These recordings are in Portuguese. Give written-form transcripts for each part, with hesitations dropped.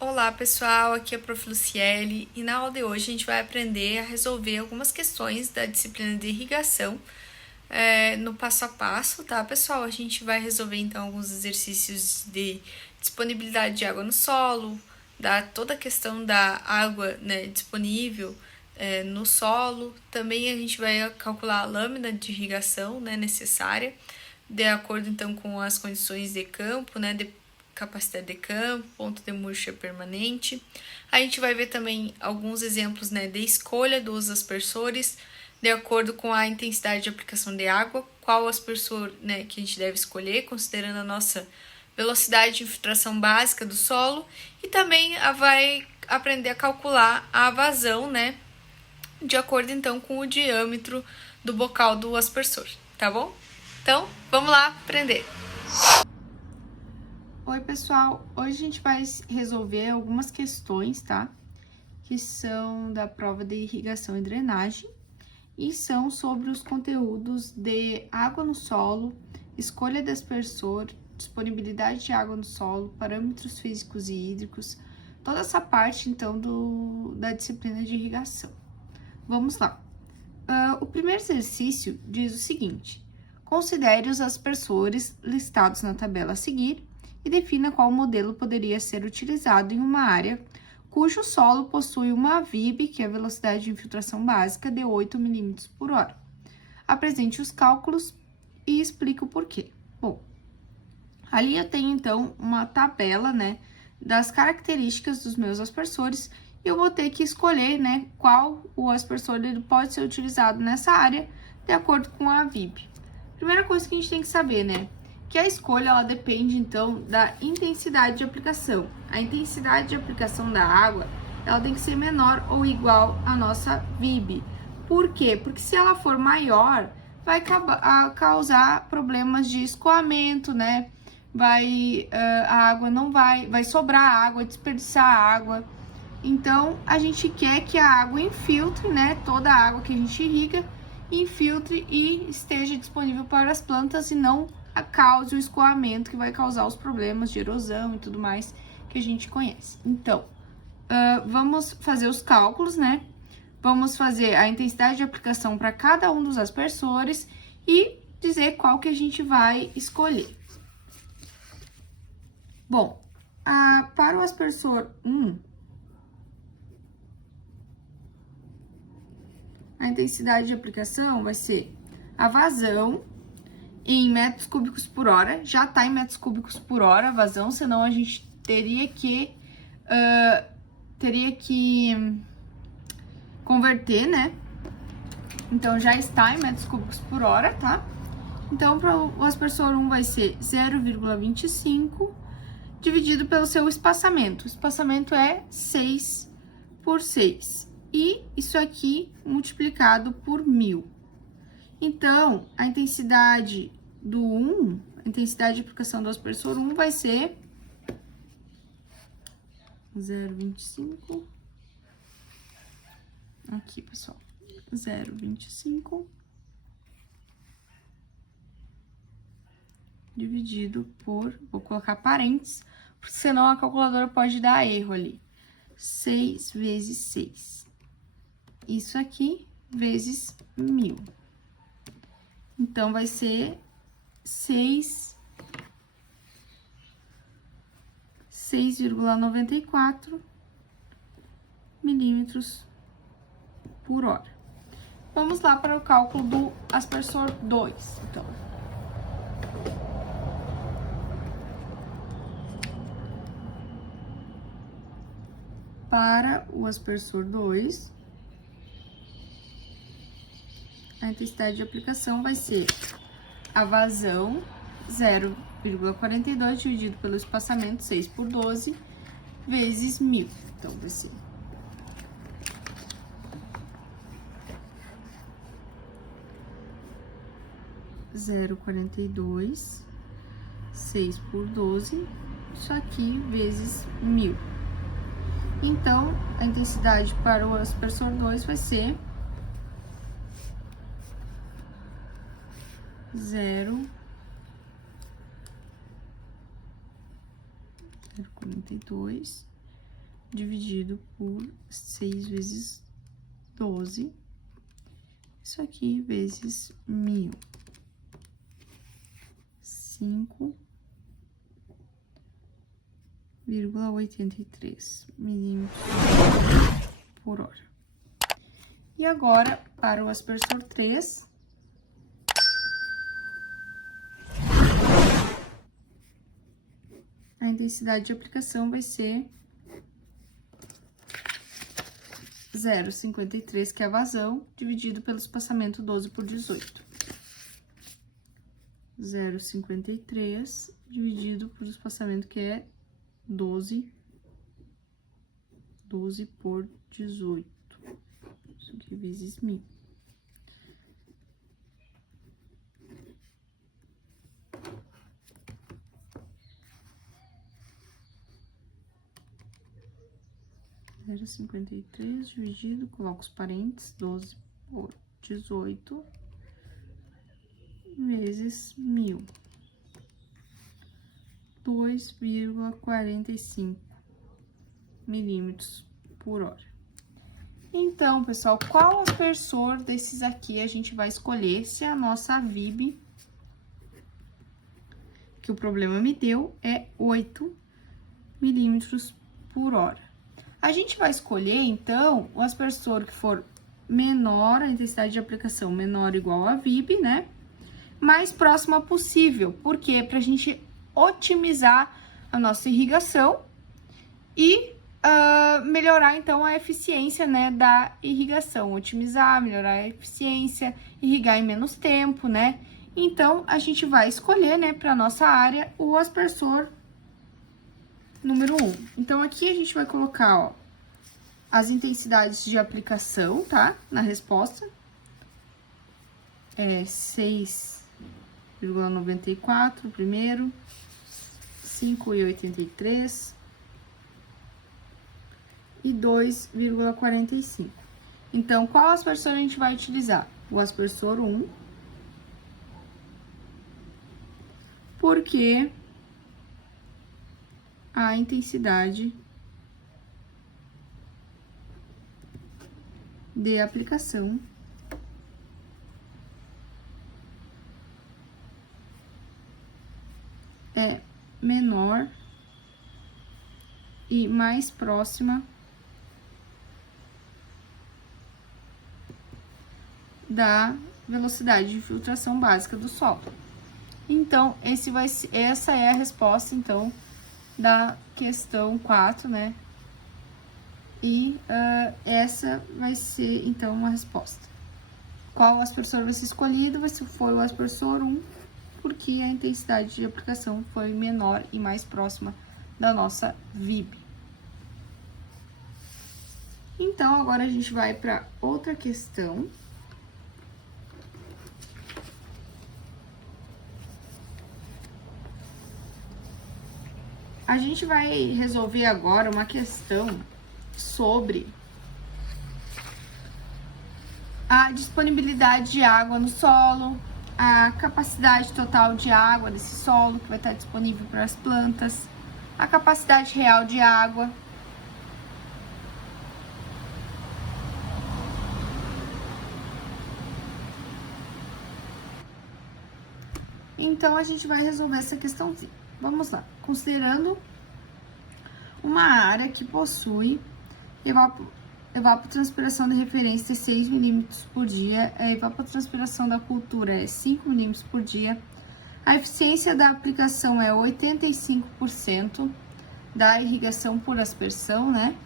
Olá pessoal, aqui é a Prof. Luciele e na aula de hoje a gente vai aprender a resolver algumas questões da disciplina de irrigação no passo a passo, tá pessoal? A gente vai resolver então alguns exercícios de disponibilidade de água no solo, toda a questão da água, né, disponível no solo. Também a gente vai calcular a lâmina de irrigação, né, necessária, de acordo então com as condições de campo, né, de capacidade de campo, ponto de murcha permanente. A gente vai ver também alguns exemplos, né, de escolha dos aspersores, de acordo com a intensidade de aplicação de água, qual aspersor, né, que a gente deve escolher, considerando a nossa velocidade de infiltração básica do solo, e também vai aprender a calcular a vazão, né, de acordo então com o diâmetro do bocal do aspersor, tá bom? Então, vamos lá aprender! Oi, pessoal! Hoje a gente vai resolver algumas questões, tá? Que são da prova de irrigação e drenagem e são sobre os conteúdos de água no solo, escolha de aspersor, disponibilidade de água no solo, parâmetros físicos e hídricos, toda essa parte, então, da disciplina de irrigação. Vamos lá! O primeiro exercício diz o seguinte: considere os aspersores listados na tabela a seguir e defina qual modelo poderia ser utilizado em uma área cujo solo possui uma VIB, que é a velocidade de infiltração básica, de 8 mm por hora. Apresente os cálculos e explique o porquê. Bom, ali eu tenho, então, uma tabela, né, das características dos meus aspersores e eu vou ter que escolher, né, qual o aspersor ele pode ser utilizado nessa área de acordo com a VIB. Primeira coisa que a gente tem que saber, né, que a escolha, ela depende, então, da intensidade de aplicação. A intensidade de aplicação da água, ela tem que ser menor ou igual à nossa VIB. Por quê? Porque se ela for maior, vai causar problemas de escoamento, né? A água não vai sobrar água, desperdiçar água. Então, a gente quer que a água infiltre, né? Toda a água que a gente irriga, infiltre e esteja disponível para as plantas e não cause o escoamento que vai causar os problemas de erosão e tudo mais que a gente conhece. Então, vamos fazer os cálculos, né? Vamos fazer a intensidade de aplicação para cada um dos aspersores e dizer qual que a gente vai escolher. Bom, para o aspersor 1, a intensidade de aplicação vai ser a vazão em metros cúbicos por hora. Já tá em metros cúbicos por hora a vazão, senão a gente teria que converter, né? Então, já está em metros cúbicos por hora, tá? Então, para o aspersor 1 vai ser 0,25 dividido pelo seu espaçamento. O espaçamento é 6 por 6. E isso aqui multiplicado por 1000. Então, a intensidade do 1, a intensidade de aplicação do aspersor 1 vai ser 0,25. Aqui, pessoal. 0,25 dividido por, vou colocar parênteses, porque senão a calculadora pode dar erro ali. 6 vezes 6. Isso aqui vezes 1000. Então, vai ser 6,94 milímetros por hora. Vamos lá para o cálculo do aspersor 2, então. Para o aspersor 2, a intensidade de aplicação vai ser a vazão 0,42 dividido pelo espaçamento 6 por 12 vezes 1000. Então, vai ser 0,42, 6 por 12, isso aqui vezes 1000. Então, a intensidade para o aspersor 2 vai ser 0,42 dividido por 6 vezes 12. Isso aqui vezes 1000. 5,83 milímetros por hora. E agora, para o aspersor 3, a intensidade de aplicação vai ser 0,53, que é a vazão, dividido pelo espaçamento 12 por 18. 0,53 dividido pelo espaçamento que é 12 por 18. Isso aqui vezes 1000. Zero 0,53 dividido, coloco os parênteses, 12 por 18 vezes 1000. 2,45 milímetros por hora. Então, pessoal, qual aspersor desses aqui a gente vai escolher se a nossa VIB, que o problema me deu, é 8 milímetros por hora? A gente vai escolher, então, o aspersor que for menor, a intensidade de aplicação menor ou igual a VIB, né? Mais próxima possível. Por quê? Pra gente otimizar a nossa irrigação e melhorar, então, a eficiência, né, da irrigação. Otimizar, melhorar a eficiência, irrigar em menos tempo, né? Então, a gente vai escolher, né, para nossa área, o aspersor número 1. Então, aqui a gente vai colocar, ó, as intensidades de aplicação, tá? Na resposta. É 6,94 o primeiro, 5,83 e 2,45. Então, qual aspersor a gente vai utilizar? O aspersor 1, porque a intensidade de aplicação é menor e mais próxima da velocidade de filtração básica do solo. Então, essa é a resposta, então, da questão 4, né? E essa vai ser, então, uma resposta. Qual aspersor vai ser escolhido? Foi o aspersor 1, porque a intensidade de aplicação foi menor e mais próxima da nossa VIB. Então, agora a gente vai para outra questão. A gente vai resolver agora uma questão sobre a disponibilidade de água no solo, a capacidade total de água desse solo que vai estar disponível para as plantas, a capacidade real de água. Então, a gente vai resolver essa questãozinha. Vamos lá. Considerando uma área que possui evapotranspiração de referência de 6 milímetros por dia, a evapotranspiração da cultura é 5 milímetros por dia, a eficiência da aplicação é 85% da irrigação por aspersão, né?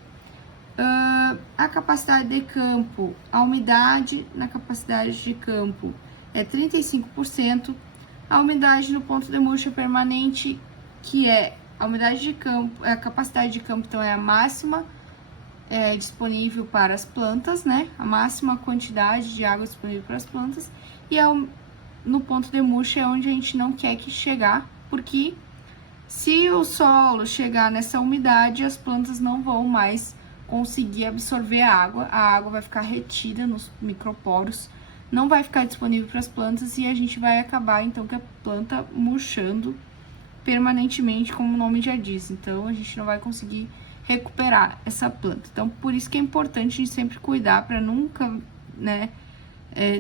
A capacidade de campo, a umidade na capacidade de campo é 35%, a umidade no ponto de murcha permanente, que é a umidade de campo, a capacidade de campo, então, é a máxima disponível para as plantas, né? A máxima quantidade de água disponível para as plantas. E no ponto de murcha é onde a gente não quer que chegar, porque se o solo chegar nessa umidade, as plantas não vão mais conseguir absorver a água vai ficar retida nos microporos, não vai ficar disponível para as plantas e a gente vai acabar, então, com a planta murchando permanentemente, como o nome já diz. Então, a gente não vai conseguir recuperar essa planta. Então, por isso que é importante a gente sempre cuidar para nunca, né,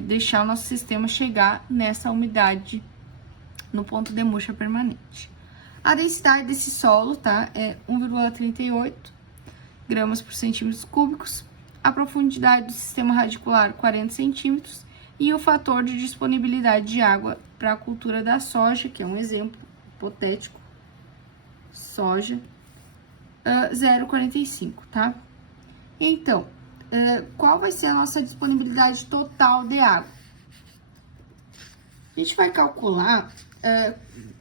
deixar o nosso sistema chegar nessa umidade no ponto de murcha permanente. A densidade desse solo, tá, é 1,38 gramas por centímetros cúbicos. A profundidade do sistema radicular, 40 centímetros. E o fator de disponibilidade de água para a cultura da soja, que é um exemplo hipotético, soja, 0,45, tá? Então, qual vai ser a nossa disponibilidade total de água? A gente vai calcular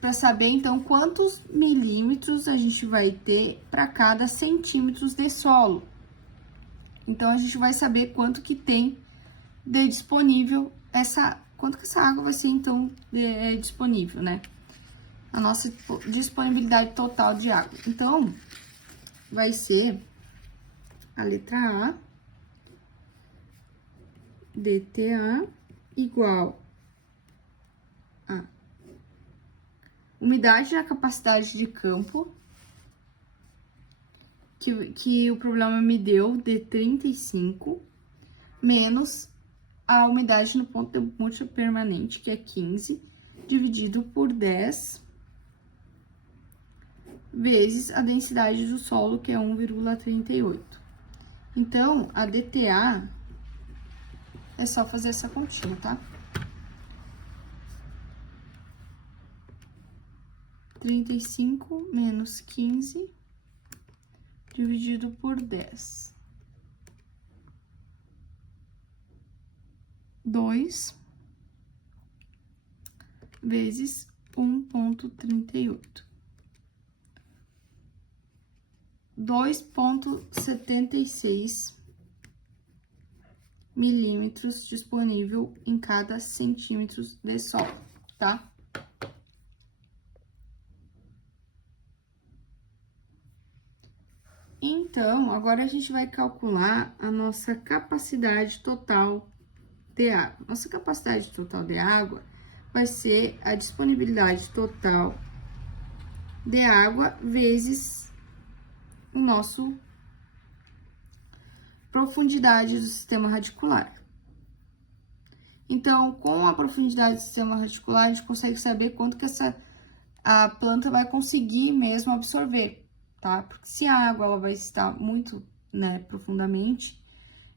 para saber, então, quantos milímetros a gente vai ter para cada centímetros de solo. Então, a gente vai saber quanto que tem de disponível, quanto que essa água vai ser, então, disponível, né? A nossa disponibilidade total de água. Então, vai ser a letra A, DTA, igual a umidade na capacidade de campo, que o problema me deu de 35, menos a umidade no ponto de murcha permanente, que é 15, dividido por 10, vezes a densidade do solo, que é 1,38. Então, a DTA é só fazer essa continha, tá? 35 menos 15 dividido por 10. 2 vezes 1,38. 2,76 milímetros disponível em cada centímetro de solo, tá? Então, agora a gente vai calcular a nossa capacidade total de água. Nossa capacidade total de água vai ser a disponibilidade total de água vezes o nosso profundidade do sistema radicular. Então, com a profundidade do sistema radicular, a gente consegue saber quanto que a planta vai conseguir mesmo absorver, tá? Porque se a água ela vai estar muito, né, profundamente,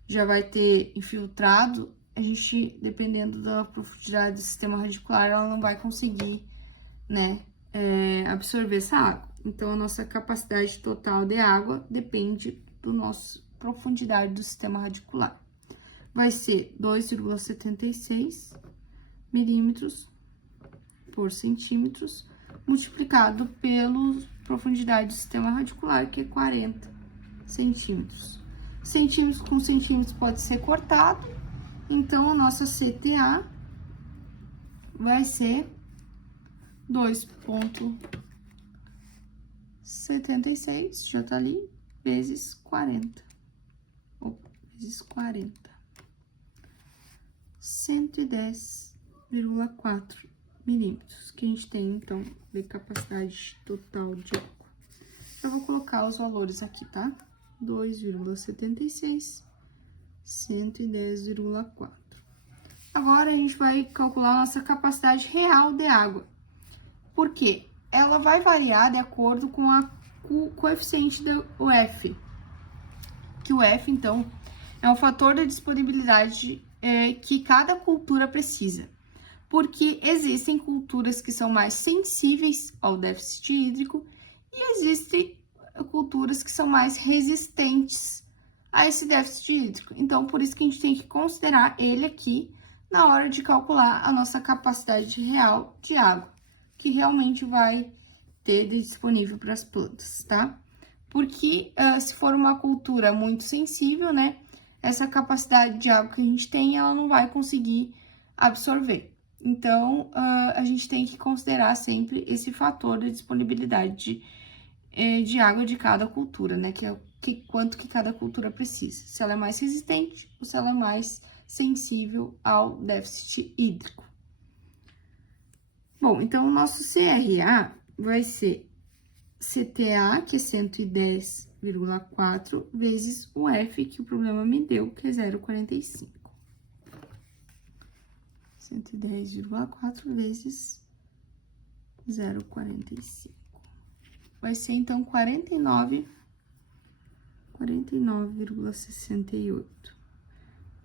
já vai ter infiltrado, a gente, dependendo da profundidade do sistema radicular, ela não vai conseguir, né, absorver essa água. Então, a nossa capacidade total de água depende do nosso profundidade do sistema radicular. Vai ser 2,76 milímetros por centímetros, multiplicado pela profundidade do sistema radicular, que é 40 centímetros. Centímetros com centímetros pode ser cortado, então a nossa CTA vai ser 2,76, já tá ali, vezes 40. Vezes 40. 110,4 milímetros, que a gente tem, então, de capacidade total de água. Eu vou colocar os valores aqui, tá? 2,76, 110,4. Agora, a gente vai calcular a nossa capacidade real de água. Por quê? Ela vai variar de acordo com o coeficiente do F. Que o F, então, é um fator de disponibilidade que cada cultura precisa. Porque existem culturas que são mais sensíveis ao déficit hídrico e existem culturas que são mais resistentes a esse déficit hídrico. Então, por isso que a gente tem que considerar ele aqui na hora de calcular a nossa capacidade real de água, que realmente vai ter disponível para as plantas, tá? Porque se for uma cultura muito sensível, né, essa capacidade de água que a gente tem, ela não vai conseguir absorver. Então, a gente tem que considerar sempre esse fator de disponibilidade de água de cada cultura, né? Que é quanto que cada cultura precisa. Se ela é mais resistente ou se ela é mais sensível ao déficit hídrico. Bom, então o nosso CRA vai ser CTA, que é 110 110,4 vezes o F que o problema me deu, que é 0,45. 110,4 vezes 0,45. Vai ser, então, 49,68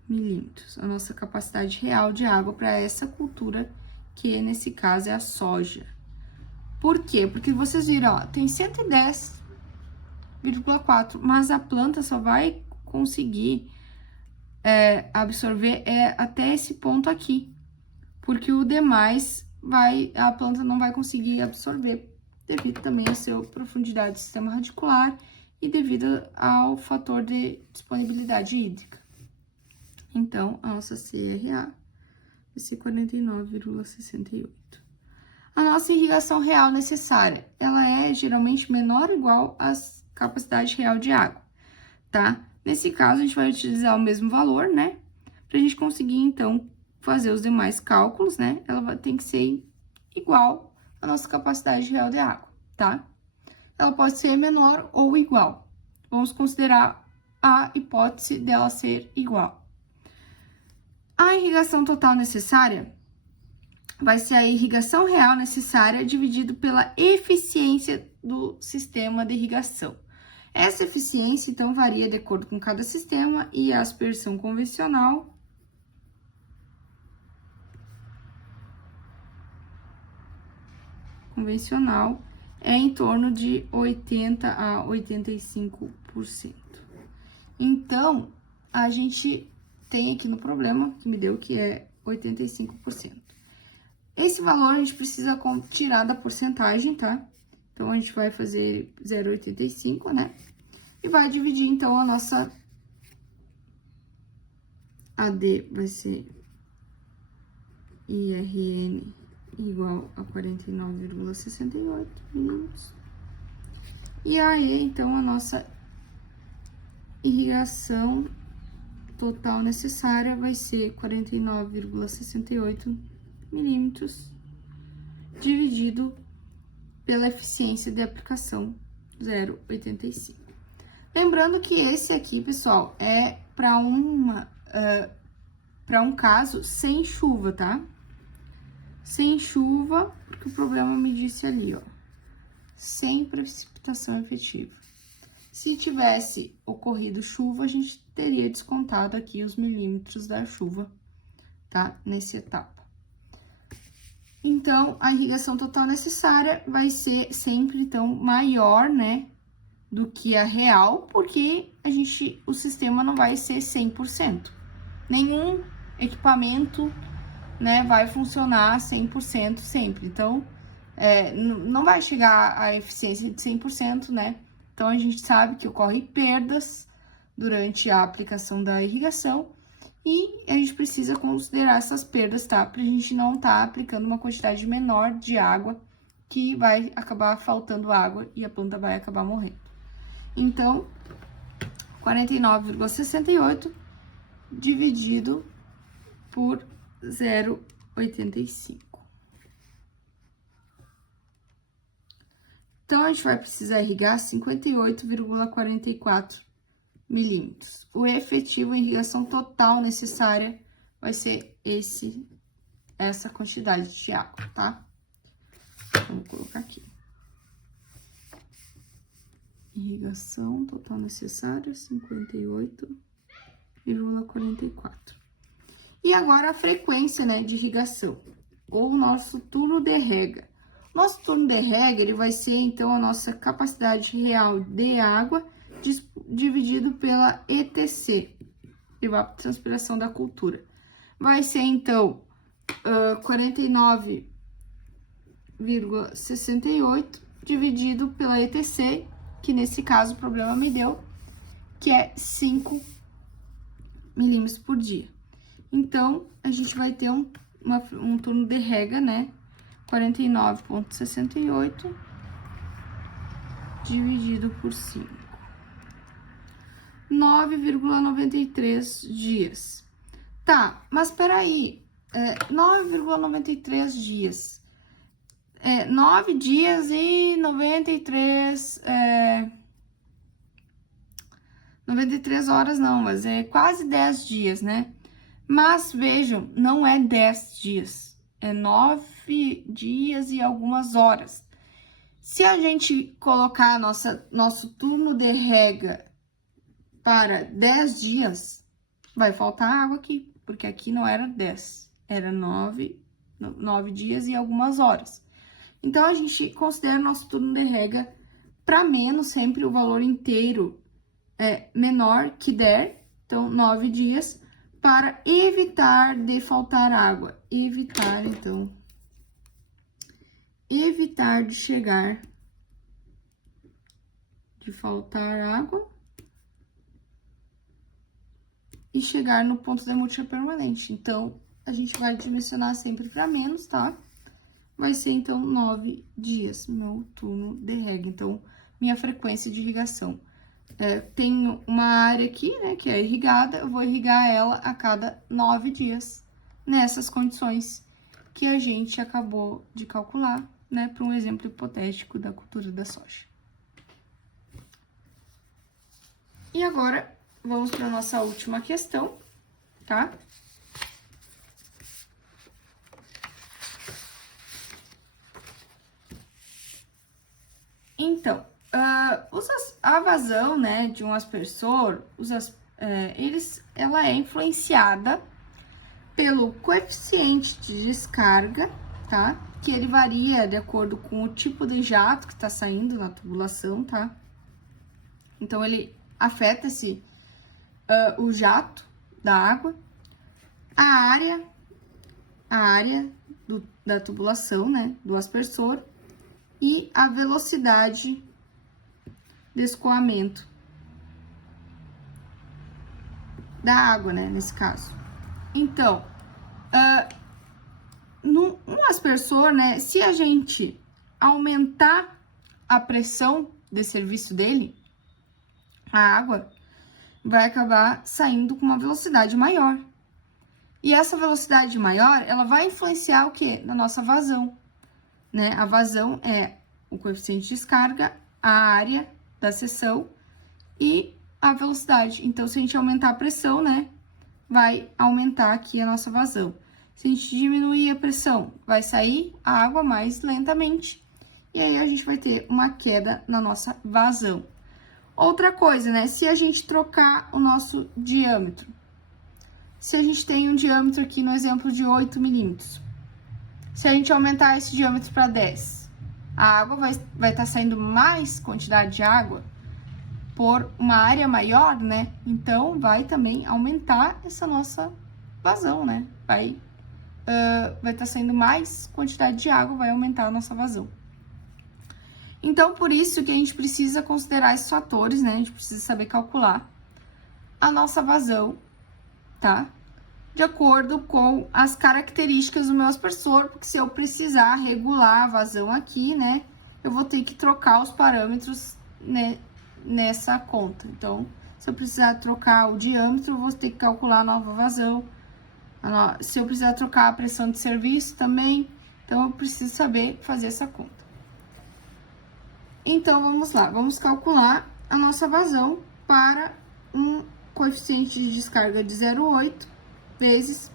milímetros. A nossa capacidade real de água para essa cultura, que nesse caso é a soja. Por quê? Porque vocês viram, ó, tem 110,4, mas a planta só vai conseguir absorver até esse ponto aqui. Porque o demais a planta não vai conseguir absorver, devido também à sua profundidade do sistema radicular e devido ao fator de disponibilidade hídrica. Então, a nossa CRA vai ser 49,68. A nossa irrigação real necessária, ela é geralmente menor ou igual à capacidade real de água, tá? Nesse caso, a gente vai utilizar o mesmo valor, né? Pra gente conseguir, então, fazer os demais cálculos, né? Ela tem que ser igual à nossa capacidade real de água, tá? Ela pode ser menor ou igual. Vamos considerar a hipótese dela ser igual. A irrigação total necessária vai ser a irrigação real necessária dividido pela eficiência do sistema de irrigação. Essa eficiência, então, varia de acordo com cada sistema e a aspersão convencional é em torno de 80 a 85%. Então, a gente tem aqui no problema que me deu que é 85%. Esse valor a gente precisa tirar da porcentagem, tá? Então, a gente vai fazer 0,85, né? E vai dividir, então, a nossa AD vai ser IRN igual a 49,68 milímetros. E aí, então, a nossa irrigação total necessária vai ser 49,68 milímetros dividido pela eficiência de aplicação 0,85. Lembrando que esse aqui, pessoal, é para um caso sem chuva, tá? Sem chuva, porque o problema me disse ali, ó, sem precipitação efetiva. Se tivesse ocorrido chuva, a gente teria descontado aqui os milímetros da chuva, tá? Nessa etapa. Então, a irrigação total necessária vai ser sempre, então, maior, né, do que a real, porque o sistema não vai ser 100%. Nenhum equipamento, né, vai funcionar 100% sempre. Então, não vai chegar à eficiência de 100%, né? Então, a gente sabe que ocorrem perdas durante a aplicação da irrigação e a gente precisa considerar essas perdas, tá? Pra gente não tá aplicando uma quantidade menor de água que vai acabar faltando água e a planta vai acabar morrendo. Então, 49,68 dividido por 0,85. Então, a gente vai precisar irrigar 58,44 milímetros. O efetivo em irrigação total necessária vai ser essa quantidade de água, tá? Vamos colocar aqui. Irrigação total necessária, 58,44. E agora a frequência, né, de irrigação, ou o nosso turno de rega. Nosso turno de rega, ele vai ser, então, a nossa capacidade real de água dividido pela ETC, evapotranspiração da cultura. Vai ser, então, 49,68 dividido pela ETC, que nesse caso o problema me deu, que é 5 milímetros por dia. Então, a gente vai ter um turno de rega, né? 49,68 dividido por 5. 9,93 dias. Tá, mas peraí, 9,93 dias. 9 dias e 93 93 horas não, mas é quase 10 dias, né? Mas vejam, não é 10 dias, é 9 dias e algumas horas. Se a gente colocar nosso turno de rega para 10 dias, vai faltar água aqui, porque aqui não era 10, era 9 dias e algumas horas. Então, a gente considera nosso turno de rega para menos, sempre o valor inteiro é menor que 10, então 9 dias, para evitar de faltar água. Evitar, então, evitar de chegar, de faltar água e chegar no ponto de múltipla permanente. Então, a gente vai dimensionar sempre para menos, tá? Vai ser, então, 9 dias, meu turno de rega. Então, minha frequência de irrigação. Tenho uma área aqui, né, que é irrigada, eu vou irrigar ela a cada 9 dias, nessas condições que a gente acabou de calcular, né, para um exemplo hipotético da cultura da soja. E agora, vamos para a nossa última questão, tá? Então, a vazão, né, de um aspersor, ela é influenciada pelo coeficiente de descarga, tá? Que ele varia de acordo com o tipo de jato que está saindo na tubulação, tá? Então, ele afeta-se o jato da água, a área da tubulação, né, do aspersor, e a velocidade de escoamento da água, né, nesse caso. Então, um aspersor, né, se a gente aumentar a pressão de serviço dele, a água vai acabar saindo com uma velocidade maior. E essa velocidade maior, ela vai influenciar o quê? Na nossa vazão, né? A vazão é o coeficiente de descarga, a área da seção e a velocidade. Então, se a gente aumentar a pressão, né, vai aumentar aqui a nossa vazão. Se a gente diminuir a pressão, vai sair a água mais lentamente. E aí, a gente vai ter uma queda na nossa vazão. Outra coisa, né, se a gente trocar o nosso diâmetro. Se a gente tem um diâmetro aqui no exemplo de 8 milímetros. Se a gente aumentar esse diâmetro para 10, a água vai estar saindo mais quantidade de água por uma área maior, né? Então, vai também aumentar essa nossa vazão, né? Vai estar saindo mais quantidade de água, vai aumentar a nossa vazão. Então, por isso que a gente precisa considerar esses fatores, né? A gente precisa saber calcular a nossa vazão, tá? De acordo com as características do meu aspersor, porque se eu precisar regular a vazão aqui, né, eu vou ter que trocar os parâmetros, né, nessa conta. Então, se eu precisar trocar o diâmetro, eu vou ter que calcular a nova vazão. Se eu precisar trocar a pressão de serviço também, então eu preciso saber fazer essa conta. Então, vamos lá, vamos calcular a nossa vazão para um coeficiente de descarga de 0,8 vezes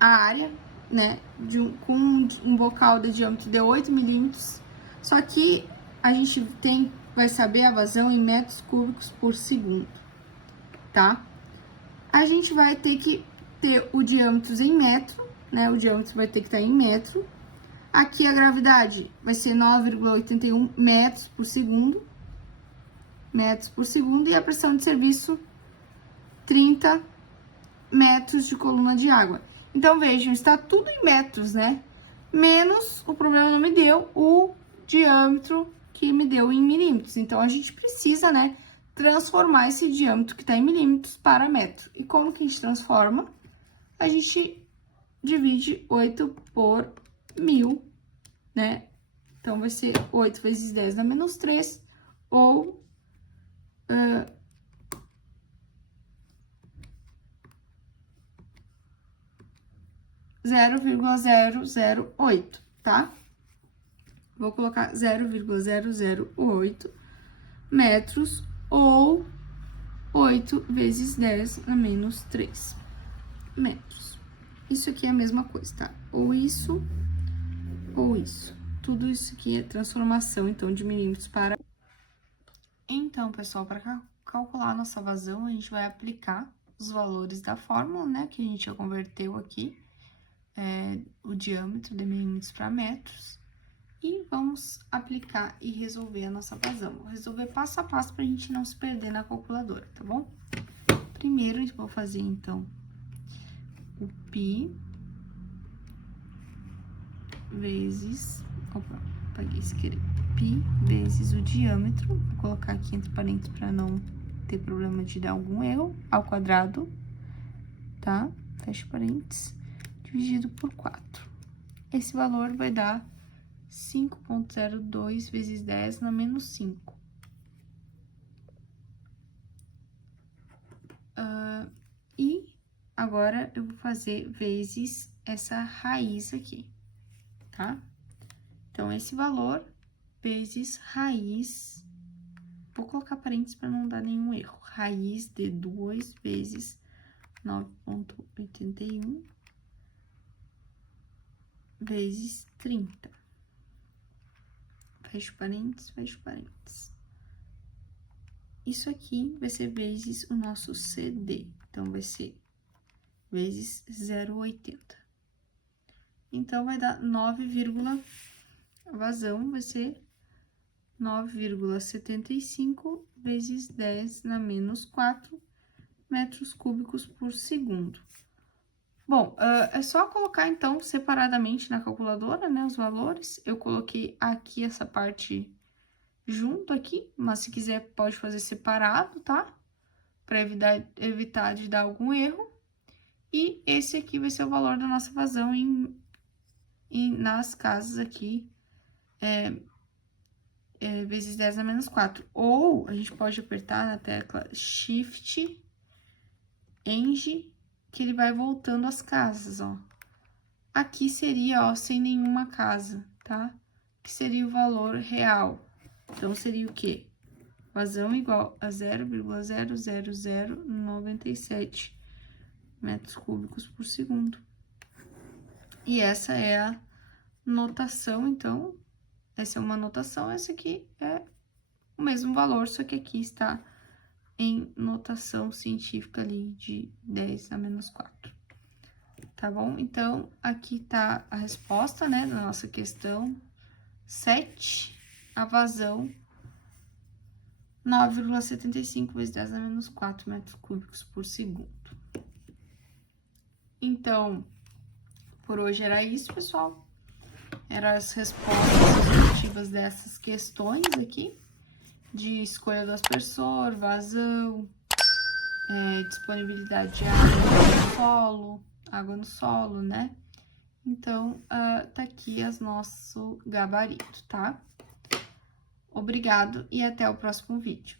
a área, né, com um bocal de diâmetro de 8 milímetros. Só que a gente vai saber a vazão em metros cúbicos por segundo, tá? A gente vai ter que ter o diâmetro em metro, né, o diâmetro vai ter que estar em metro. Aqui a gravidade vai ser 9,81 metros por segundo, e a pressão de serviço 30 metros de coluna de água. Então, vejam, está tudo em metros, né? Menos, o problema não me deu o diâmetro que me deu em milímetros. Então, a gente precisa, né, transformar esse diâmetro que está em milímetros para metro. E como que a gente transforma? A gente divide 8 por 1000, né? Então, vai ser 8 vezes 10 dá menos 3, ou 0,008, tá? Vou colocar 0,008 metros ou 8 vezes 10 a menos 3 metros. Isso aqui é a mesma coisa, tá? Ou isso, ou isso. Tudo isso aqui é transformação, então, de milímetros para... Então, pessoal, para calcular a nossa vazão, a gente vai aplicar os valores da fórmula, né? Que a gente já converteu aqui, o diâmetro de milímetros para metros. E vamos aplicar e resolver a nossa vazão. Vou resolver passo a passo para a gente não se perder na calculadora, tá bom? Primeiro, eu vou fazer, então, o π vezes... Opa, apaguei sem querer. Π vezes o diâmetro. Vou colocar aqui entre parênteses para não ter problema de dar algum erro. Ao quadrado, tá? Fecha parênteses. Dividido por 4. Esse valor vai dar 5,02 vezes 10 na menos 5. E agora, eu vou fazer vezes essa raiz aqui, tá? Então, esse valor vezes raiz... Vou colocar parênteses para não dar nenhum erro. Raiz de 2 vezes 9,81 vezes 30. Fecho parênteses, fecho parênteses. Isso aqui vai ser vezes o nosso CD. Então, vai ser vezes 0,80. Então, vai dar 9, a vazão vai ser 9,75 vezes 10 na menos 4 metros cúbicos por segundo. Bom, é só colocar, então, separadamente na calculadora, né, os valores. Eu coloquei aqui essa parte junto aqui, mas se quiser pode fazer separado, tá? Para evitar de dar algum erro. E esse aqui vai ser o valor da nossa vazão nas casas aqui, vezes 10 a menos 4. Ou a gente pode apertar na tecla Shift, Eng, que ele vai voltando as casas, ó. Aqui seria, ó, sem nenhuma casa, tá? Que seria o valor real. Então, seria o quê? Vazão igual a 0,00097 metros cúbicos por segundo. E essa é a notação, então, essa é uma notação, essa aqui é o mesmo valor, só que aqui está em notação científica ali de 10 a menos 4. Tá bom? Então, aqui tá a resposta, né, da nossa questão 7, a vazão 9,75 vezes 10 a menos 4 metros cúbicos por segundo. Então, por hoje era isso, pessoal. Eram as respostas objetivas dessas questões aqui, de escolha do aspersor, vazão, disponibilidade de água no solo, né? Então, tá aqui o nosso gabarito, tá? Obrigado e até o próximo vídeo.